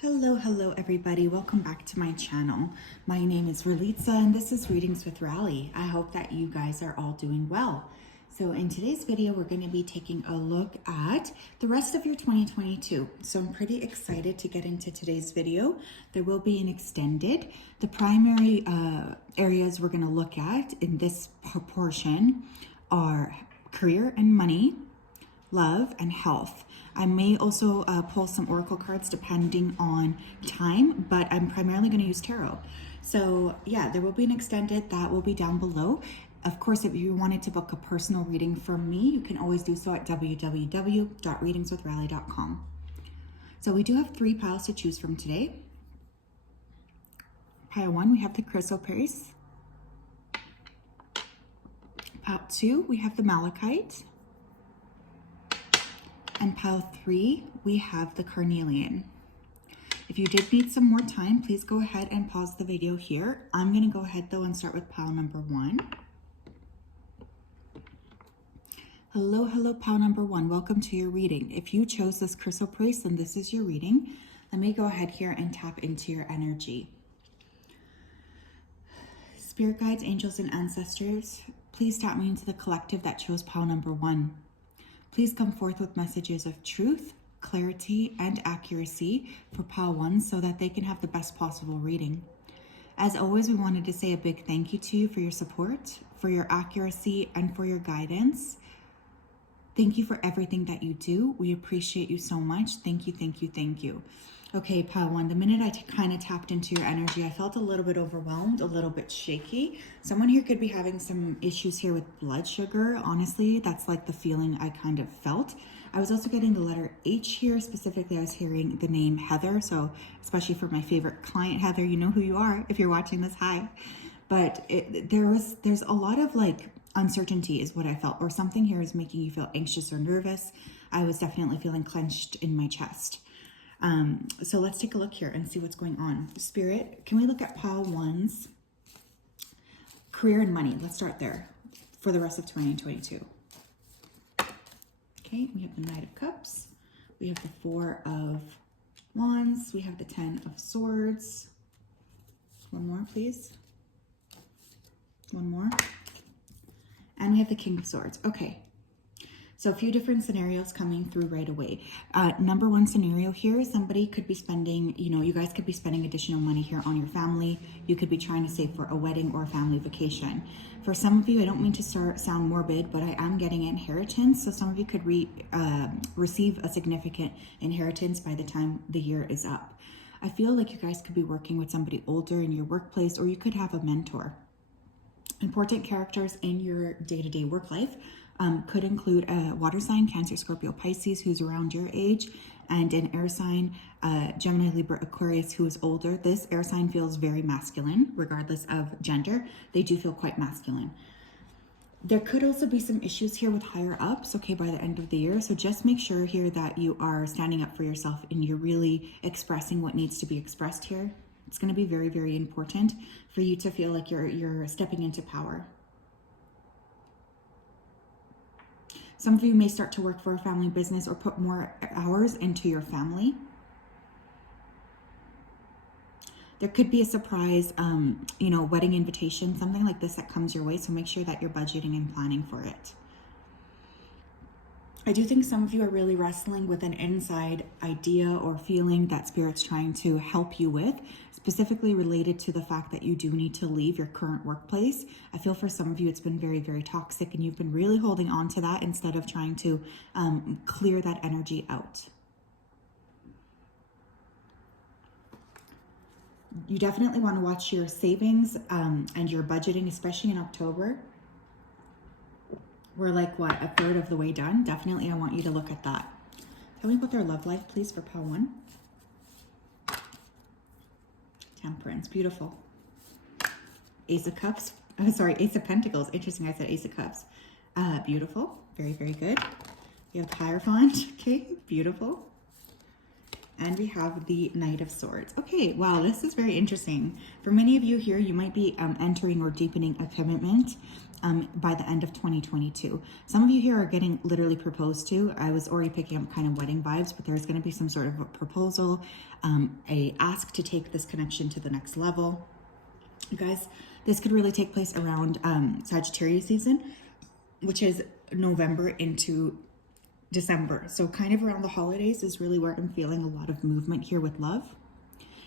Hello everybody. Welcome back to my channel. My name is Ralitza and this is Readings with Rally. I hope that you guys are all doing well. So in today's video, we're going to be taking a look at the rest of your 2022. So I'm pretty excited to get into today's video. There will be an extended. The primary areas we're going to look at in this portion are career and money, love, and health. I may also pull some oracle cards depending on time, but I'm primarily going to use tarot. So yeah, there will be an extended that will be down below. Of course, if you wanted to book a personal reading from me, you can always do so at www.readingswithrally.com. So we do have 3 piles to choose from today. Pile 1, we have the chrysoprase. Pile 2, we have the malachite. And pile 3, we have the carnelian. If you did need some more time, please go ahead and pause the video here. I'm going to go ahead though and start with pile number 1. Hello, pile number 1. Welcome to your reading. If you chose this chrysoprase, then this is your reading. Let me go ahead here and tap into your energy. Spirit guides, angels, and ancestors, please tap me into the collective that chose pile number 1. Please come forth with messages of truth, clarity, and accuracy for pile 1 so that they can have the best possible reading. As always, we wanted to say a big thank you to you for your support, for your accuracy, and for your guidance. Thank you for everything that you do. We appreciate you so much. Thank you, thank you, thank you. Okay, pile 1, the minute I kind of tapped into your energy, I felt a little bit overwhelmed, a little bit shaky. Someone here could be having some issues here with blood sugar. Honestly, that's like the feeling I kind of felt. I was also getting the letter H here. Specifically, I was hearing the name Heather. So especially for my favorite client, Heather, you know who you are if you're watching this. Hi. But there's a lot of like uncertainty is what I felt, or something here is making you feel anxious or nervous. I was definitely feeling clenched in my chest. So let's take a look here and see what's going on. Spirit, can we look at pile 1's career and money? Let's start there for the rest of 2022. Okay, we have the Knight of Cups. We have the 4 of Wands. We have the 10 of Swords. One more, please. One more. And we have the King of Swords. Okay. So a few different scenarios coming through right away. Number 1 scenario here, somebody could be spending, you guys could be spending additional money here on your family. You could be trying to save for a wedding or a family vacation. For some of you, I don't mean to sound morbid, but I am getting inheritance. So some of you could receive a significant inheritance by the time the year is up. I feel like you guys could be working with somebody older in your workplace, or you could have a mentor. Important characters in your day-to-day work life could include a water sign, Cancer, Scorpio, Pisces, who's around your age, and an air sign, Gemini, Libra, Aquarius, who is older. This air sign feels very masculine, regardless of gender. They do feel quite masculine. There could also be some issues here with higher ups, okay, by the end of the year. So just make sure here that you are standing up for yourself and you're really expressing what needs to be expressed here. It's going to be very, very important for you to feel like you're stepping into power. Some of you may start to work for a family business or put more hours into your family. There could be a surprise, wedding invitation, something like this that comes your way. So make sure that you're budgeting and planning for it. I do think some of you are really wrestling with an inside idea or feeling that Spirit's trying to help you with, specifically related to the fact that you do need to leave your current workplace. I feel for some of you it's been very, very toxic and you've been really holding on to that instead of trying to clear that energy out. You definitely want to watch your savings and your budgeting, especially in October. We're like, what, a third of the way done? Definitely, I want you to look at that. Tell me about their love life, please, for pile 1. Temperance, beautiful. Ace of Cups, Ace of Pentacles. Interesting, I said Ace of Cups. Beautiful, very, very good. We have the Hierophant, okay, beautiful. And we have the Knight of Swords. Okay, wow, this is very interesting. For many of you here, you might be entering or deepening a commitment. by the end of 2022. Some of you here are getting literally proposed to. I was already picking up kind of wedding vibes, but there's going to be some sort of a proposal, a ask to take this connection to the next level. You guys, this could really take place around Sagittarius season, which is November into December. So kind of around the holidays is really where I'm feeling a lot of movement here with love.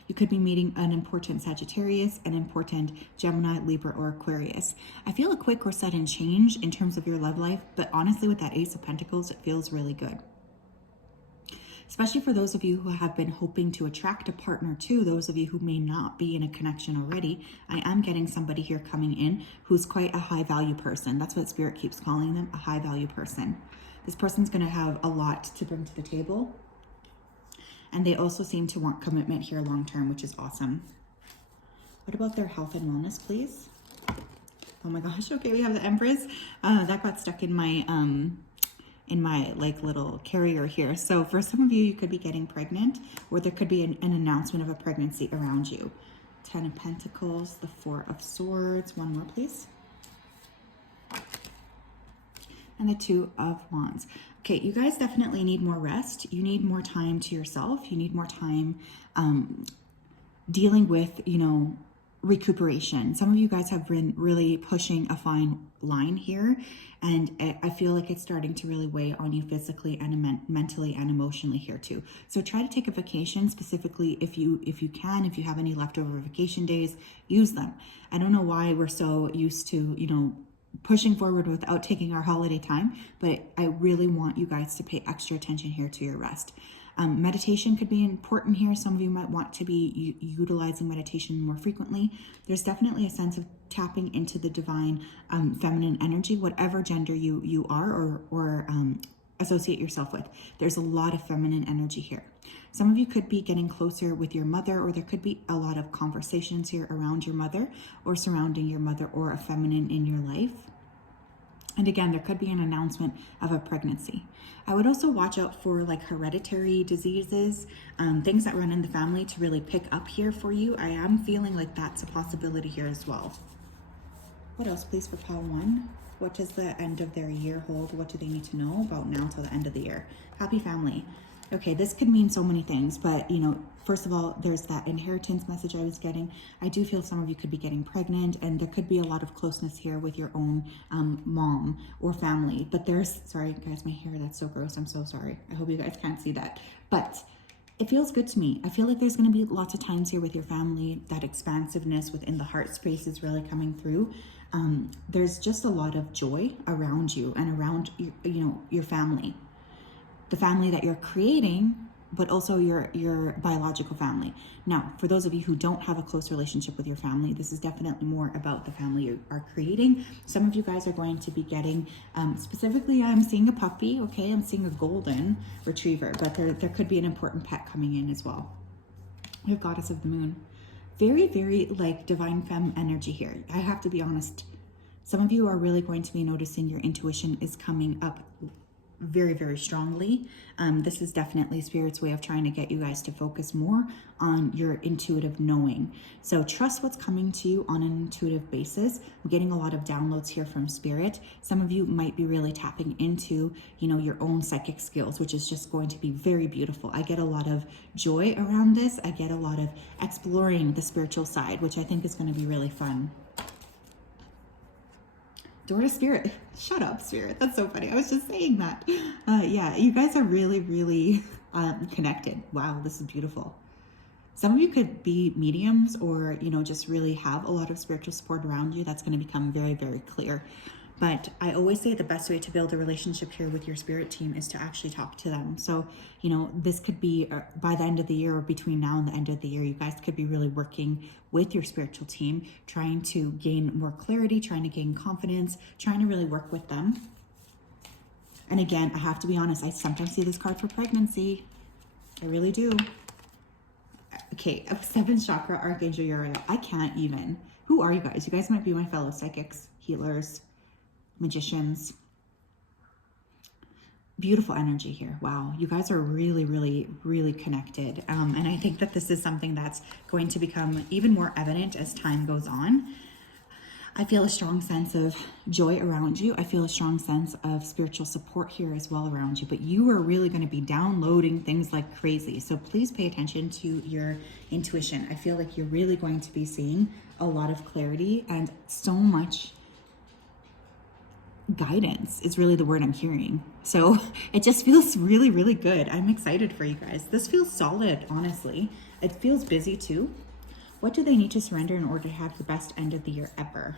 You could be meeting an important Sagittarius, an important Gemini, Libra, or Aquarius. I feel a quick or sudden change in terms of your love life, but honestly with that Ace of Pentacles, it feels really good. Especially for those of you who have been hoping to attract a partner too, those of you who may not be in a connection already, I am getting somebody here coming in who's quite a high value person. That's what Spirit keeps calling them, a high value person. This person's going to have a lot to bring to the table. And they also seem to want commitment here long term, which is awesome. What about their health and wellness, please? Oh my gosh, okay, we have the Empress. That got stuck in my like little carrier here. So for some of you, you could be getting pregnant, or there could be an announcement of a pregnancy around you. 10 of Pentacles, the 4 of Swords. One more, please. And the 2 of Wands. Okay, you guys definitely need more rest. You need more time to yourself. You need more time dealing with, recuperation. Some of you guys have been really pushing a fine line here, and I feel like it's starting to really weigh on you physically and mentally and emotionally here too. So try to take a vacation, specifically if you can. If you have any leftover vacation days, use them. I don't know why we're so used to, pushing forward without taking our holiday time, but I really want you guys to pay extra attention here to your rest. Meditation could be important here. Some of you might want to be utilizing meditation more frequently. There's definitely a sense of tapping into the divine feminine energy, whatever gender you are or associate yourself with. There's a lot of feminine energy here. Some of you could be getting closer with your mother, or there could be a lot of conversations here around your mother or surrounding your mother or a feminine in your life. And again, there could be an announcement of a pregnancy. I would also watch out for like hereditary diseases, things that run in the family to really pick up here for you. I am feeling like that's a possibility here as well. What else, please, for pile 1? What does the end of their year hold? What do they need to know about now till the end of the year? Happy family. Okay, this could mean so many things, but first of all, there's that inheritance message I was getting. I do feel some of you could be getting pregnant, and there could be a lot of closeness here with your own mom or family. But sorry guys, my hair, that's so gross. I'm so sorry. I hope you guys can't see that. But it feels good to me. I feel like there's going to be lots of times here with your family. That expansiveness within the heart space is really coming through. There's just a lot of joy around you and around your family. The family that you're creating, but also your biological family. Now, for those of you who don't have a close relationship with your family, this is definitely more about the family you are creating. Some of you guys are going to be getting, specifically, I'm seeing a puppy, okay? I'm seeing a golden retriever, but there could be an important pet coming in as well. We have Goddess of the Moon. Very, very like divine femme energy here. I have to be honest. Some of you are really going to be noticing your intuition is coming up very, very strongly. This is definitely Spirit's way of trying to get you guys to focus more on your intuitive knowing. So trust what's coming to you on an intuitive basis. I'm getting a lot of downloads here from Spirit. Some of you might be really tapping into, your own psychic skills, which is just going to be very beautiful. I get a lot of joy around this. I get a lot of exploring the spiritual side, which I think is going to be really fun. Door to Spirit. Shut up, Spirit. That's so funny. I was just saying that. Yeah, you guys are really, really connected. Wow, this is beautiful. Some of you could be mediums or, just really have a lot of spiritual support around you. That's going to become very, very clear. But I always say the best way to build a relationship here with your spirit team is to actually talk to them. So, this could be by the end of the year or between now and the end of the year, you guys could be really working with your spiritual team, trying to gain more clarity, trying to gain confidence, trying to really work with them. And again, I have to be honest, I sometimes see this card for pregnancy. I really do. Okay, 7th chakra, Archangel Uriel. I can't even. Who are you guys? You guys might be my fellow psychics, healers, magicians. Beautiful energy here. Wow, you guys are really, really, really connected. And I think that this is something that's going to become even more evident as time goes on. I feel a strong sense of joy around you. I feel a strong sense of spiritual support here as well around you, but you are really going to be downloading things like crazy. So please pay attention to your intuition. I feel like you're really going to be seeing a lot of clarity and so much guidance is really the word I'm hearing. So it just feels really, really good. I'm excited for you guys. This feels solid, honestly. It feels busy too. What do they need to surrender in order to have the best end of the year ever?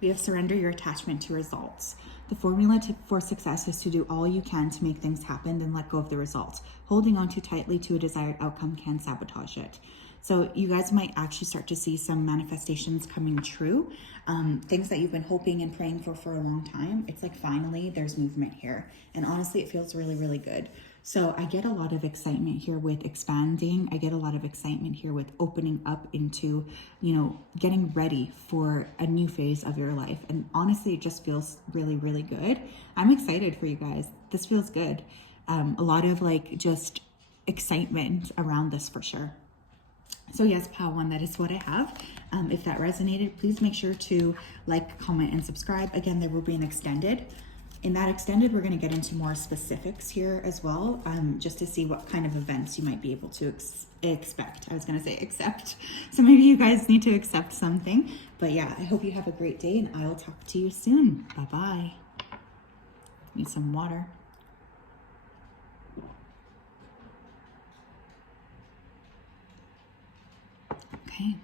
We have surrender your attachment to results. The formula for success is to do all you can to make things happen, then let go of the results. Holding on too tightly to a desired outcome can sabotage it. So you guys might actually start to see some manifestations coming true. Things that you've been hoping and praying for a long time. It's like finally there's movement here. And honestly, it feels really, really good. So I get a lot of excitement here with expanding. I get a lot of excitement here with opening up into, you know, getting ready for a new phase of your life. And honestly, it just feels really, really good. I'm excited for you guys. This feels good. A lot of like just excitement around this for sure. So yes, Pal One, that is what I have. If that resonated, please make sure to like, comment, and subscribe. Again, there will be an extended. In that extended, we're going to get into more specifics here as well, just to see what kind of events you might be able to expect. I was going to say accept. So maybe you guys need to accept something. But yeah, I hope you have a great day, and I'll talk to you soon. Bye-bye. Need some water. Okay.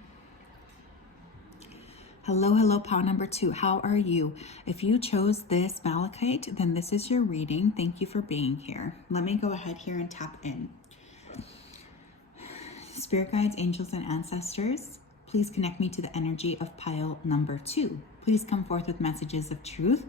Hello, pile number 2. How are you? If you chose this malachite, then this is your reading. Thank you for being here. Let me go ahead here and tap in. Spirit guides, angels, and ancestors, please connect me to the energy of pile number 2. Please come forth with messages of truth,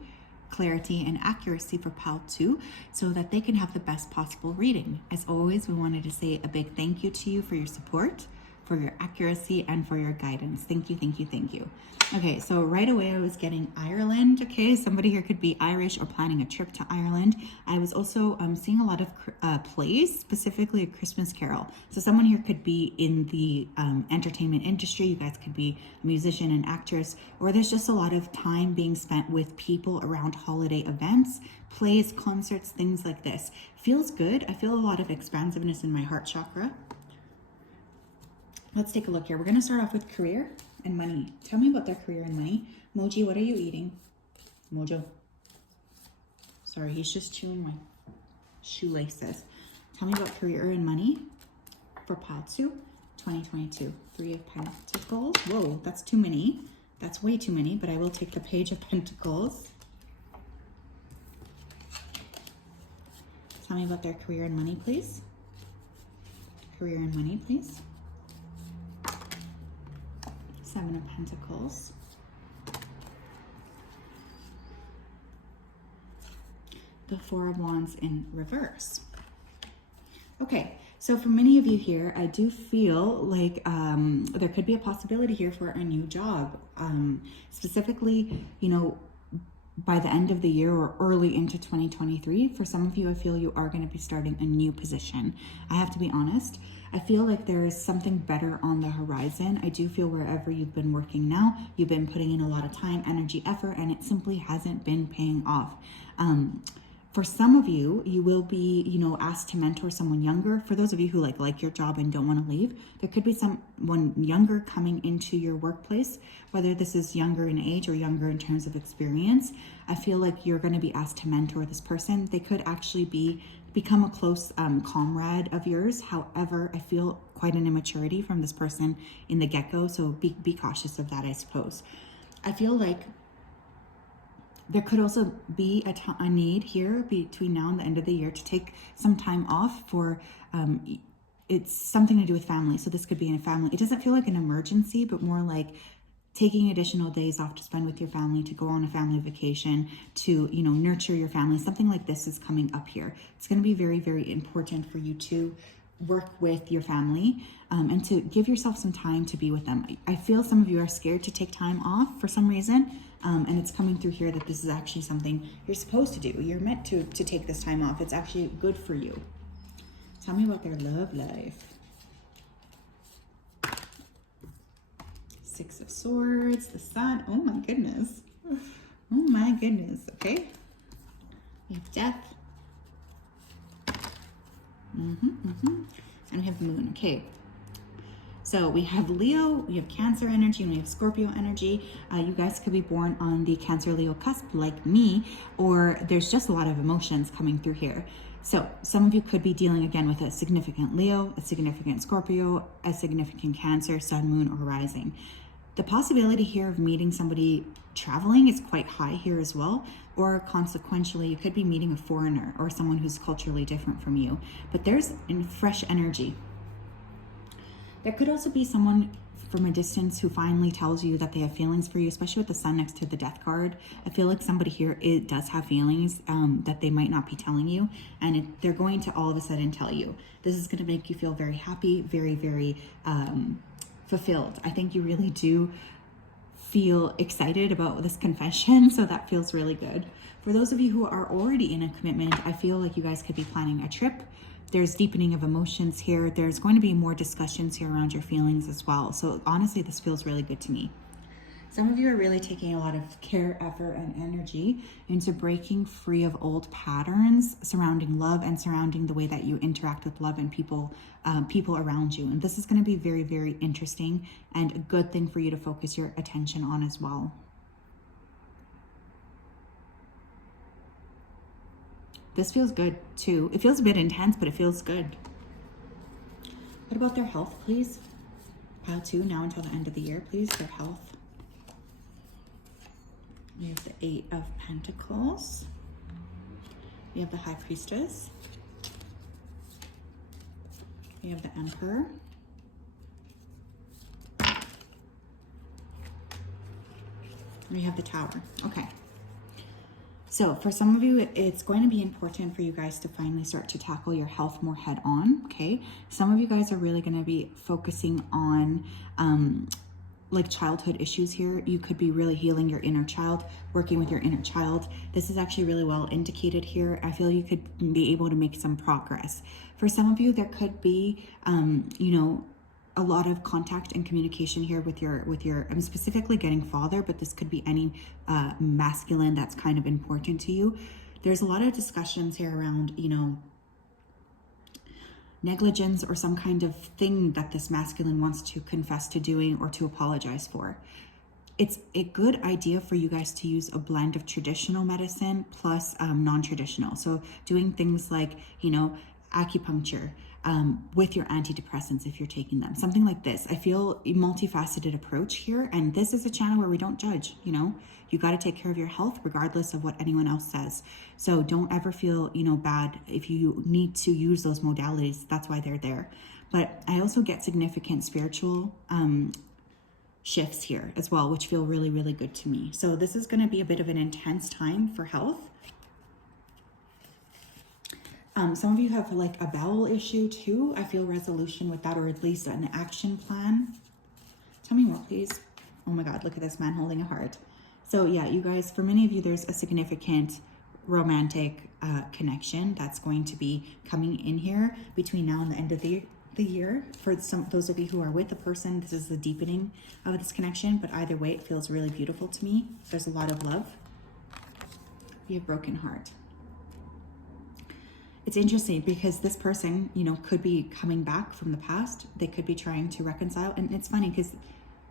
clarity, and accuracy for pile 2 so that they can have the best possible reading. As always, we wanted to say a big thank you to you for your support, for your accuracy, and for your guidance. Thank you, thank you, thank you. Okay, so right away I was getting Ireland. Okay, somebody here could be Irish or planning a trip to Ireland. I was also seeing a lot of plays, specifically A Christmas Carol. So someone here could be in the entertainment industry. You guys could be a musician and actress, or there's just a lot of time being spent with people around holiday events, plays, concerts, things like this. Feels good. I feel a lot of expansiveness in my heart chakra. Let's take a look here. We're going to start off with career and money. Tell me about their career and money. Moji, what are you eating? Mojo. Sorry, he's just chewing my shoelaces. Tell me about career and money for pile 2, 2022. 3 of Pentacles. Whoa, that's too many. That's way too many, but I will take the Page of Pentacles. Tell me about their career and money, please. Career and money, please. 7 of Pentacles. The 4 of Wands in reverse. Okay, so for many of you here, I do feel like there could be a possibility here for a new job. Specifically, you know, by the end of the year or early into 2023. For some of you, I feel you are going to be starting a new position. I have to be honest. I feel like there is something better on the horizon. I do feel wherever you've been working now, you've been putting in a lot of time, energy, effort, and it simply hasn't been paying off. For some of you, you will be, you know, asked to mentor someone younger. For those of you who like your job and don't want to leave, there could be someone younger coming into your workplace, whether this is younger in age or younger in terms of experience. I feel like you're going to be asked to mentor this person. They could actually become a close comrade of yours. However, I feel quite an immaturity from this person in the get-go, so be cautious of that, I suppose. I feel like there could also be a need here between now and the end of the year to take some time off for, it's something to do with family. So this could be in a family. It doesn't feel like an emergency, but more like taking additional days off to spend with your family, to go on a family vacation, to, you know, nurture your family. Something like this is coming up here. It's going to be very, very important for you to work with your family and to give yourself some time to be with them. I feel some of you are scared to take time off for some reason. And it's coming through here that this is actually something you're supposed to do. You're meant to take this time off. It's actually good for you. Tell me about their love life. Six of Swords, the Sun. Oh my goodness. Oh my goodness. Okay. We have Death. And we have the Moon. Okay. So we have Leo, we have Cancer energy, and we have Scorpio energy. You guys could be born on the Cancer-Leo cusp like me, or there's just a lot of emotions coming through here. So some of you could be dealing again with a significant Leo, a significant Scorpio, a significant Cancer, Sun, Moon, or Rising. The possibility here of meeting somebody traveling is quite high here as well, or consequentially, you could be meeting a foreigner or someone who's culturally different from you. But there's fresh energy. There could also be someone from a distance who finally tells you that they have feelings for you, especially with the Sun next to the Death card. I feel like somebody here does have feelings that they might not be telling you, and they're going to all of a sudden tell you. This is going to make you feel very happy, very, very fulfilled. I think you really do feel excited about this confession, so that feels really good. For those of you who are already in a commitment, I feel like you guys could be planning a trip. There's deepening of emotions here. There's going to be more discussions here around your feelings as well. So honestly, this feels really good to me. Some of you are really taking a lot of care, effort, and energy into breaking free of old patterns surrounding love and surrounding the way that you interact with love and people around you. And this is going to be very, very interesting and a good thing for you to focus your attention on as well. This feels good too. It feels a bit intense, but it feels good. What about their health, please? Pile 2 now until the end of the year, please. Their health. We have the 8 of Pentacles. We have the High Priestess. We have the Emperor. We have the Tower. Okay. So for some of you, it's going to be important for you guys to finally start to tackle your health more head on, okay? Some of you guys are really going to be focusing on like childhood issues here. You could be really healing your inner child, working with your inner child. This is actually really well indicated here. I feel you could be able to make some progress. For some of you, there could be, you know, a lot of contact and communication here with your I'm specifically getting father, but this could be any masculine that's kind of important to you. There's a lot of discussions here around, you know, negligence or some kind of thing that this masculine wants to confess to doing or to apologize for. It's a good idea for you guys to use a blend of traditional medicine plus non-traditional. So doing things like, you know, acupuncture, with your antidepressants if you're taking them, something like this. I feel a multifaceted approach here, and this is a channel where we don't judge. You know, you got to take care of your health regardless of what anyone else says. So don't ever feel, you know, bad if you need to use those modalities. That's why they're there. But I also get significant spiritual shifts here as well, which feel really, really good to me. So this is going to be a bit of an intense time for health. Some of you have like a bowel issue too. I feel resolution with that, or at least an action plan. Tell me more, please. Oh my God, look at this man holding a heart. So yeah, you guys, for many of you, there's a significant romantic connection that's going to be coming in here between now and the end of the year. For those of you who are with a person, this is the deepening of this connection, but either way, it feels really beautiful to me. There's a lot of love. We have broken heart. It's interesting because this person, you know, could be coming back from the past. They could be trying to reconcile. And it's funny because,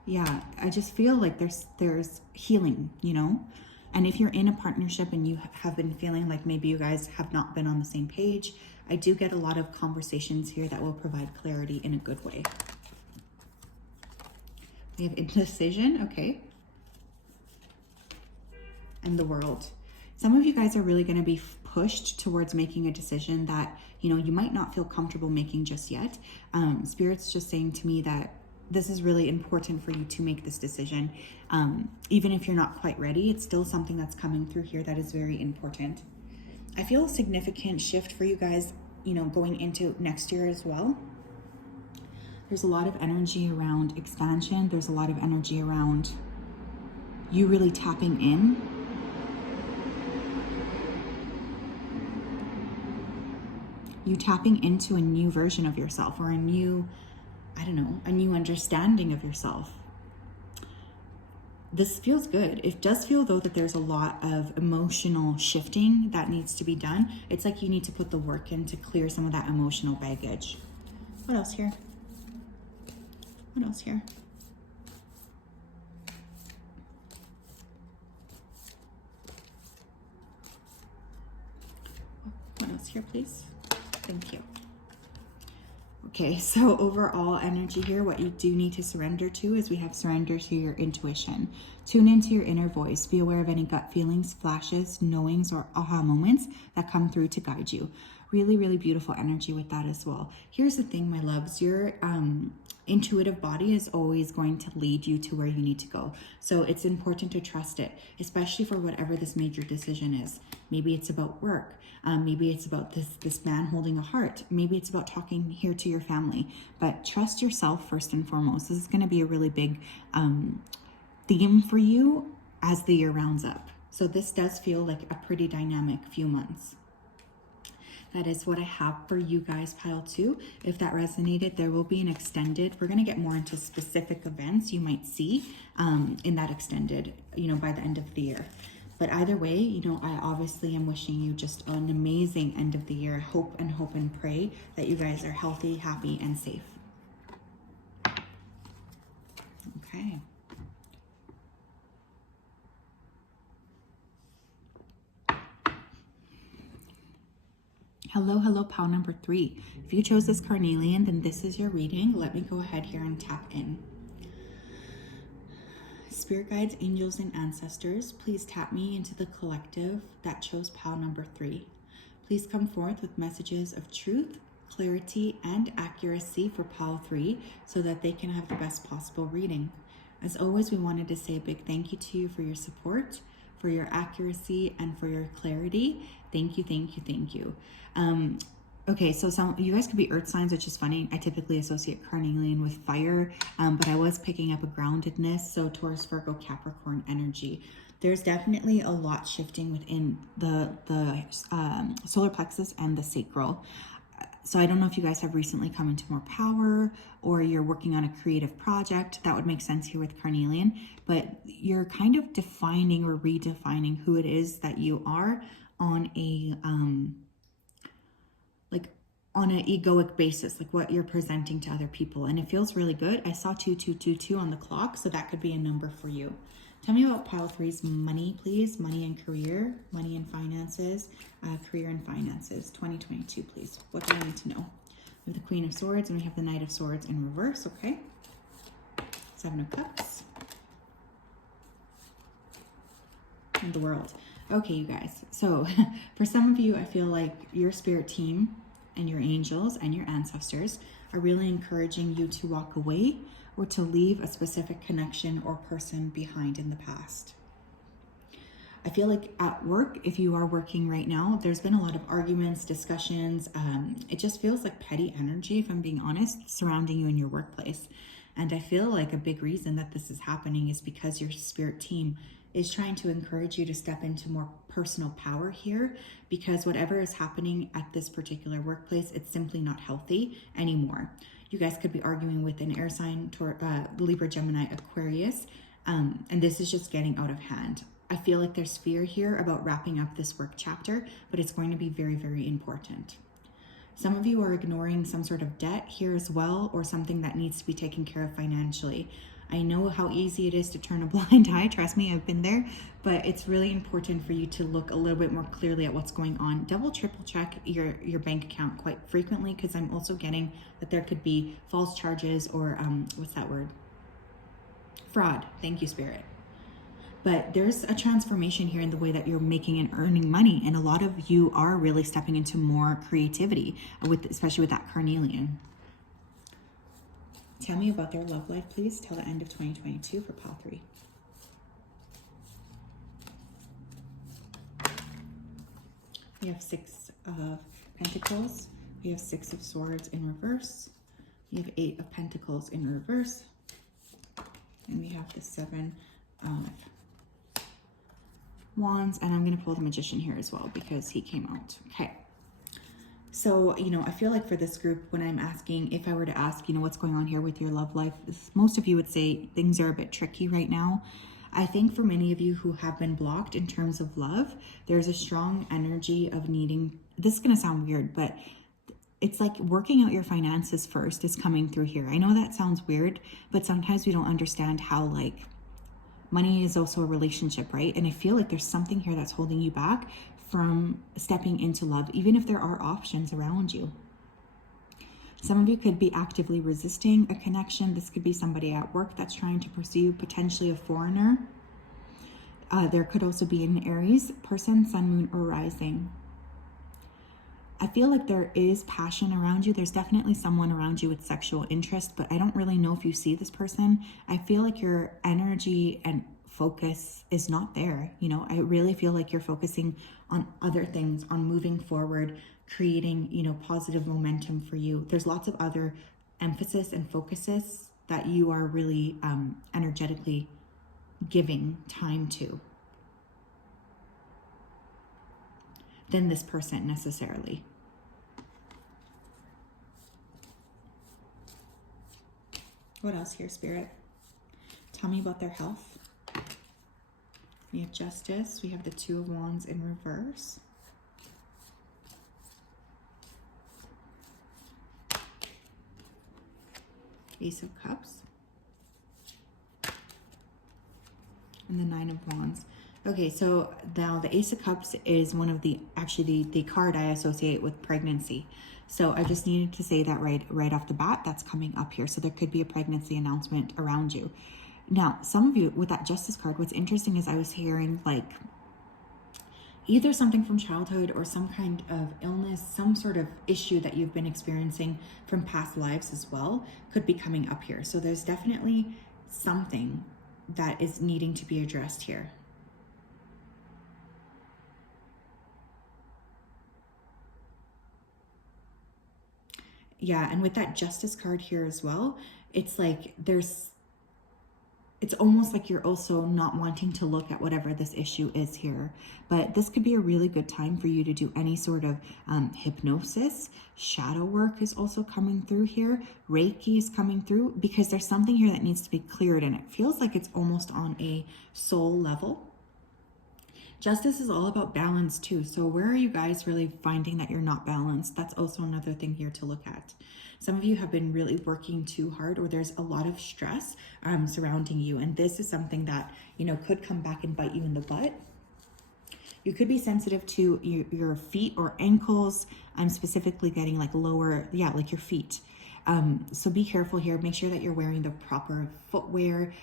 yeah, I just feel like there's healing, you know? And if you're in a partnership and you have been feeling like maybe you guys have not been on the same page, I do get a lot of conversations here that will provide clarity in a good way. We have indecision, okay. And the World. Some of you guys are really going to be pushed towards making a decision that, you know, you might not feel comfortable making just yet. Spirit's just saying to me that this is really important for you to make this decision. Even if you're not quite ready, it's still something that's coming through here that is very important. I feel a significant shift for you guys, you know, going into next year as well. There's a lot of energy around expansion. There's a lot of energy around you really tapping in. You tapping into a new version of yourself, or a new, I don't know, a new understanding of yourself. this feels good. It does feel though that there's a lot of emotional shifting that needs to be done. It's like you need to put the work in to clear some of that emotional baggage. What else here? What else here? What else here, please? Thank you. Okay, so overall energy here, what you do need to surrender to is we have surrender to your intuition. Tune into your inner voice. Be aware of any gut feelings, flashes, knowings, or aha moments that come through to guide you. Really, really beautiful energy with that as well. Here's the thing, my loves. Your intuitive body is always going to lead you to where you need to go. So it's important to trust it, especially for whatever this major decision is. Maybe it's about work. Maybe it's about this man holding a heart. Maybe it's about talking here to your family. But trust yourself first and foremost. This is going to be a really big theme for you as the year rounds up. So this does feel like a pretty dynamic few months. That is what I have for you guys, pile 2. If that resonated, there will be an extended. We're going to get more into specific events you might see in that extended, by the end of the year. But either way, I obviously am wishing you just an amazing end of the year. Hope and pray that you guys are healthy, happy, and safe. Okay. Hello, pile number 3. If you chose this carnelian, then this is your reading. Let me go ahead here and tap in. Spirit guides, angels, and ancestors, please tap me into the collective that chose pile number 3. Please come forth with messages of truth, clarity, and accuracy for pile 3 so that they can have the best possible reading. As always, we wanted to say a big thank you to you for your support, for your accuracy, and for your clarity. Thank you, thank you, thank you. Okay, so you guys could be earth signs, which is funny. I typically associate carnelian with fire, but I was picking up a groundedness, so Taurus, Virgo, Capricorn energy. There's definitely a lot shifting within the solar plexus and the sacral. So I don't know if you guys have recently come into more power or you're working on a creative project. That would make sense here with carnelian, but you're kind of defining or redefining who it is that you are on on an egoic basis, like what you're presenting to other people. And it feels really good. I saw 2222 on the clock, so that could be a number for you. Tell me about pile 3's money, please. Money and career, money and finances, career and finances. 2022, please. What do I need to know? We have the Queen of Swords and we have the Knight of Swords in reverse, okay? 7 of Cups. And the World. Okay, you guys. So for some of you, I feel like your spirit team and your angels and your ancestors are really encouraging you to walk away or to leave a specific connection or person behind in the past. I feel like at work, if you are working right now, there's been a lot of arguments, discussions. It just feels like petty energy, if I'm being honest, surrounding you in your workplace. And I feel like a big reason that this is happening is because your spirit team is trying to encourage you to step into more personal power here, because whatever is happening at this particular workplace, it's simply not healthy anymore. You guys could be arguing with an air sign, Libra, Gemini, Aquarius, and this is just getting out of hand. I feel like there's fear here about wrapping up this work chapter, but it's going to be very, very important. Some of you are ignoring some sort of debt here as well, or something that needs to be taken care of financially. I know how easy it is to turn a blind eye. Trust me, I've been there, but it's really important for you to look a little bit more clearly at what's going on. Double, triple check your bank account quite frequently, because I'm also getting that there could be false charges or what's that word? Fraud. Thank you, Spirit. But there's a transformation here in the way that you're making and earning money. And a lot of you are really stepping into more creativity, especially with that carnelian. Tell me about their love life, please, till the end of 2022 for pile 3. We have 6 of Pentacles. We have 6 of Swords in reverse. We have 8 of Pentacles in reverse. And we have the 7 of Wands. And I'm going to pull the Magician here as well because he came out. Okay. So, I feel like for this group, when I'm asking, if I were to ask, what's going on here with your love life, most of you would say things are a bit tricky right now. I think for many of you who have been blocked in terms of love, there's a strong energy of needing, this is going to sound weird, but it's like working out your finances first is coming through here. I know that sounds weird, but sometimes we don't understand how like money is also a relationship, right? And I feel like there's something here that's holding you back from stepping into love, even if there are options around you. Some of you could be actively resisting a connection. This could be somebody at work that's trying to pursue, potentially a foreigner. There could also be an Aries person, sun, moon, or rising. I feel like there is passion around you. There's definitely someone around you with sexual interest, but I don't really know if you see this person. I feel like your energy and focus is not there. You know, I really feel like you're focusing on other things, on moving forward, creating, you know, positive momentum for you. There's lots of other emphasis and focuses that you are really energetically giving time to than this person necessarily. What else here, Spirit? Tell me about their health. We have Justice. We have the Two of Wands in reverse. Ace of Cups. And the Nine of Wands. Okay, so now the Ace of Cups is one of the, actually the card I associate with pregnancy. So I just needed to say that right off the bat, that's coming up here. So there could be a pregnancy announcement around you. Now, some of you with that Justice card, what's interesting is I was hearing like either something from childhood or some kind of illness, some sort of issue that you've been experiencing from past lives as well could be coming up here. So there's definitely something that is needing to be addressed here. Yeah, and with that Justice card here as well, it's like it's almost like you're also not wanting to look at whatever this issue is here. But this could be a really good time for you to do any sort of hypnosis. Shadow work is also coming through here. Reiki is coming through because there's something here that needs to be cleared, and it feels like it's almost on a soul level. Justice is all about balance too. So where are you guys really finding that you're not balanced? That's also another thing here to look at. Some of you have been really working too hard, or there's a lot of stress surrounding you. And this is something that, you know, could come back and bite you in the butt. You could be sensitive to your feet or ankles. I'm specifically getting like lower, yeah, like your feet. So be careful here. Make sure that you're wearing the proper footwear.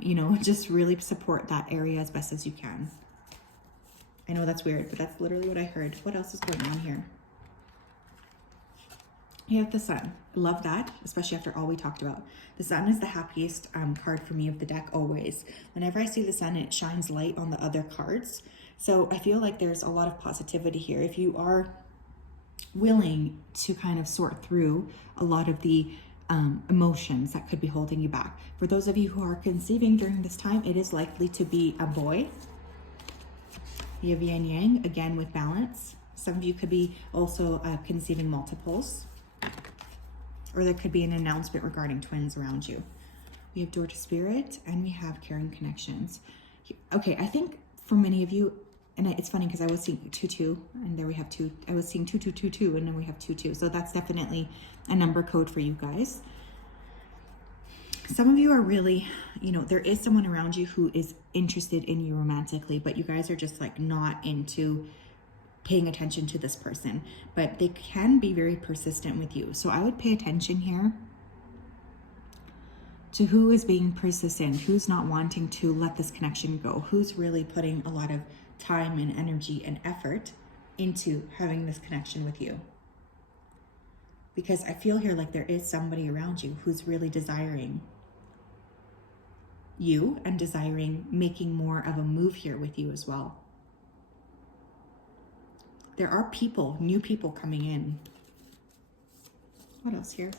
You know, just really support that area as best as you can. I know that's weird, but that's literally what I heard. What else is going on here? You have the Sun. I love that, especially after all we talked about. The Sun is the happiest card for me of the deck always. Whenever I see the Sun, it shines light on the other cards. So I feel like there's a lot of positivity here. If you are willing to kind of sort through a lot of the emotions that could be holding you back. For those of you who are conceiving during this time, it is likely to be a boy. You have Yin Yang, again with balance. Some of you could be also conceiving multiples. Or there could be an announcement regarding twins around you. We have Door to Spirit, and we have Caring Connections. Okay, I think for many of you, and it's funny because I was seeing 22, and there we have 2. I was seeing 2222, and then we have 22. So that's definitely a number code for you guys. Some of you are really, you know, there is someone around you who is interested in you romantically, but you guys are just like not into paying attention to this person, but they can be very persistent with you. So I would pay attention here to who is being persistent, who's not wanting to let this connection go, who's really putting a lot of time and energy and effort into having this connection with you. Because I feel here like there is somebody around you who's really desiring you and desiring making more of a move here with you as well. There are people, new people coming in. What else here?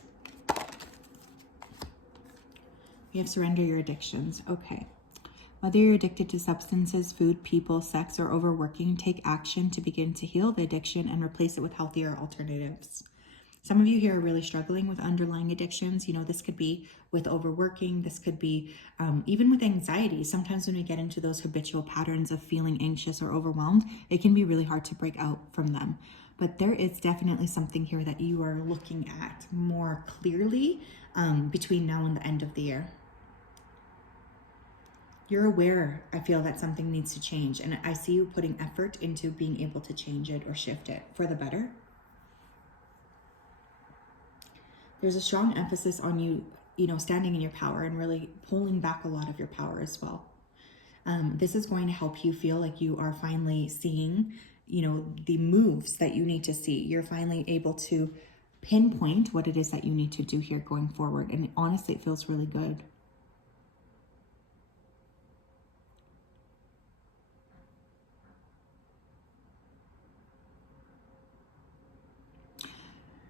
We have Surrender Your Addictions. Okay. Whether you're addicted to substances, food, people, sex, or overworking, take action to begin to heal the addiction and replace it with healthier alternatives. Some of you here are really struggling with underlying addictions. You know, this could be with overworking. This could be even with anxiety. Sometimes when we get into those habitual patterns of feeling anxious or overwhelmed, it can be really hard to break out from them. But there is definitely something here that you are looking at more clearly between now and the end of the year. You're aware, I feel, that something needs to change. And I see you putting effort into being able to change it or shift it for the better. There's a strong emphasis on you, standing in your power and really pulling back a lot of your power as well. This is going to help you feel like you are finally seeing, the moves that you need to see. You're finally able to pinpoint what it is that you need to do here going forward. And honestly, it feels really good.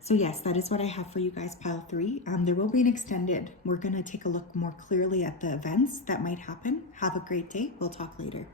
So yes, that is what I have for you guys, pile 3. There will be an extended. We're going to take a look more clearly at the events that might happen. Have a great day. We'll talk later.